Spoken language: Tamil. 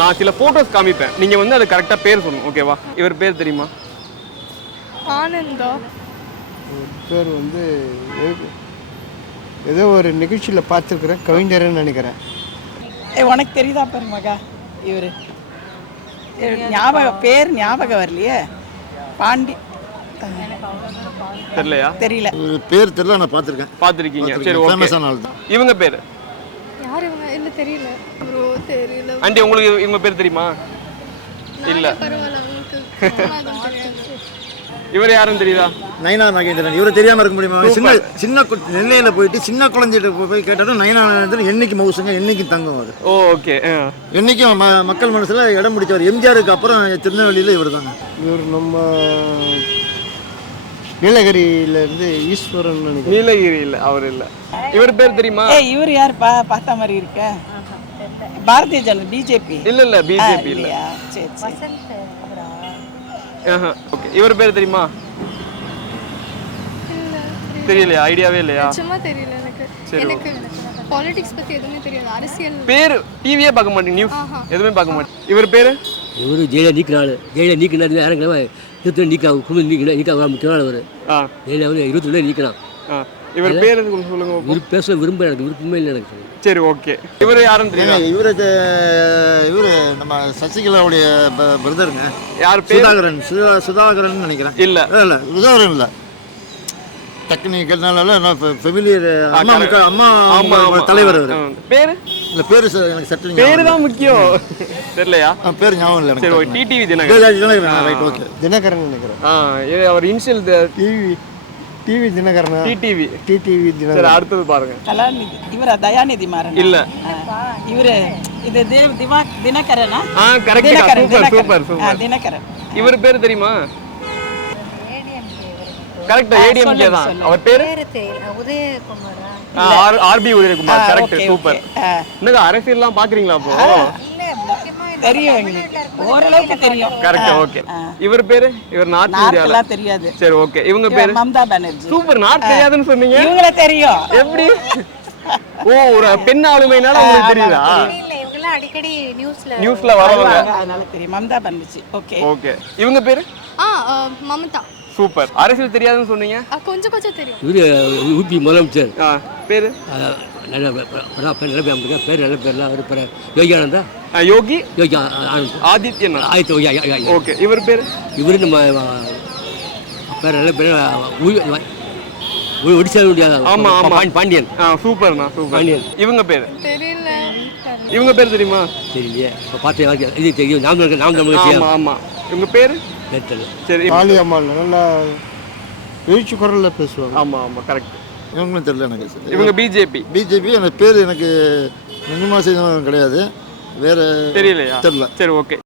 நான் சில போட்டோஸ் காமிப்பேன், நீங்க வந்து அது கரெக்டா பேர் சொல்லணும், ஓகேவா? இவர் பேர் தெரியுமா? ஆனந்தா. பேர் வந்து ஏதோ ஒரு நிகழ்ச்சியில் பார்த்துருக்குறேன், கவிஞர்னு நினைக்கிறேன். உனக்கு தெரியுதா பாரு மகா இவர் ஞாபகம் வரலையே. பாண்டி தெரியலையா? தெரியல. பேர் தெரியல, நான் பார்த்துருக்கேன். பார்த்துருக்கீங்க, சரி ஓகே. ஃபேமஸான ஆள் தான். இவங்க பேர் யார் இவங்க? இல்ல தெரியல ப்ரோ, தெரியல. ஆண்டி உங்களுக்கு இவங்க பேர் தெரியுமா? இல்ல. பரவாயில்ல, உங்களுக்கு இவர் யாருன்னு தெரியுதா? நயனா நாகேந்திரன். இவரை தெரியாம இருக்க முடியுமா? சின்ன நெல்லையில போயிட்டு சின்ன குழந்தைகிட்ட போய் கேட்டாலும் நயனா நாகேந்திரன் என்னைக்கு மவுசுங்க, என்னைக்கு தங்கம் அது. ஓ ஓகே. என்னைக்கும் மக்கள் மனசுல இடம் பிடிச்சவர். எம்ஜிஆருக்கு அப்புறம் திருநெல்வேலியில இவர் தாங்க. இவர் நம்ம நீலகிரியிலேருந்து ஈஸ்வரன் நினைக்கிறேன். நீலகிரி இல்ல, அவர் இல்ல. இவர் பேர் தெரியுமா? இவர் யார் பார்த்த மாதிரி இருக்க? பாரதிய ஜனதா, பிஜேபி. இல்ல பிஜேபி இல்ல. சரி சரி. ஓகே. இவர் பேர் தெரியுமா? தெரியலையா? ஐடியாவே இல்லையா? சும்மா தெரியல எனக்கு. எனக்கு பாலிடிக்ஸ் பத்தி எதுவுமே தெரியாது. அரசியல் பேர் டிவியே பார்க்க மாட்டேன், நியூஸ் எதுவுமே பார்க்க மாட்டேன். இவர் பேரு இவரு ஜெயில நீக்கினாள். ஜெயில நீக்கினாரு யாருங்க 22 நீக்கலாம். குடும்பம் நீக்கினா முக்கியமான ஒரு ஜெயில வந்து 22 நீக்கலாம். இவர் பேர் சொல்லுங்க. இவர் பேச விரும்ப எனக்கு விருப்பமே இல்லை எனக்கு. சரி ஓகே. இவர் யாருன்னு தெரியுமா? இவரு நம்ம சசிகலாவுடைய பிரதருங்க. யார் பேர்? சுதாகரன் நினைக்கிறேன். இல்ல இல்ல சுதாகரன் இல்ல. டெக்னிக்கல்னால ஃபெமிலியர் அம்மா தலைவர் அவர். பேரு இல்ல, பேரு எனக்கு சட்டை பேரு தான் முக்கியம். தெரியலையா? பேர் ஞாபகம் இல்லை எனக்கு. சரி okay. TTV Dinakaran. Right okay. Dinakaran நினைக்கிறேன். அவர் initial TV Dinakaran. TTV Dinakaran. சரி, அடுத்தது பாருங்க. கலாநிதி. இவரா தயாநிதி மாறன்? இல்ல. இவரு இது தினகரனா? Correct. Super super super. Dinakaran. இவர் பேர் தெரியுமா? கரெக்ட், ஏடிஎம்கே தான். அவர் பேரு Udayakumar. RB Udayakumar. Correct, super. என்னங்க அரசியல்லாம் பாக்குறீங்களா அப்போ? தெரியும், எங்களுக்கு ஓரளவுக்கு தெரியும். Correct, okay. இவர் பேரு? இவர் நார்த் இந்தியால தெரியாது. சரி ஓகே. இவங்க பேரு? மம்தா பானர்ஜி. சூப்பர். நார்த் தெரியாதுன்னு சொன்னீங்க. இவங்கள தெரியும். எப்படி? ஓ, ஒரு பெண் ஆளுமைனால உங்களுக்கு தெரியுதா? அடிக்கடி நியூஸ்ல வரவங்க, அதனால தெரியும். மம்தா பானர்ஜி. Okay okay. இவங்க பேரு? மமதா. சூப்பர். அரசியல் தெரியாதுன்னு சொன்னீங்க. கொஞ்சம் கொஞ்சம் தெரியும். இவர் யூபி முதலமைச்சர். பேரு? நல்ல பேர் நல்ல பேர்லாம் அவர் பேர் யோகியானந்தா. யோகி ஆதித்யநாத். ஓகே. இவர் பேரு? இவர் நம்ம பேர் நல்ல பேர் ஒடிசாவுடைய பாண்டியன். சூப்பர்ண்ணா, சூப்பர். பாண்டியன். இவங்க பேரு? தெரியல. இவங்க பேர் தெரியுமா? தெரியலையே. இப்போ பார்த்து இது தெரியும். நாம் ஆமா. இவங்க பேரு? சரி. காளியம்மாள் நல்லா எழுச்சி குரலில் பேசுவாங்க. ஆமா ஆமா, கரெக்ட். இவங்களும் தெரியல எனக்கு. இவங்க பிஜேபி. அந்த பேர் எனக்கு நிஜமாக செய்தவங்க கிடையாது. வேற தெரியலையா? தெரியல. சரி ஓகே.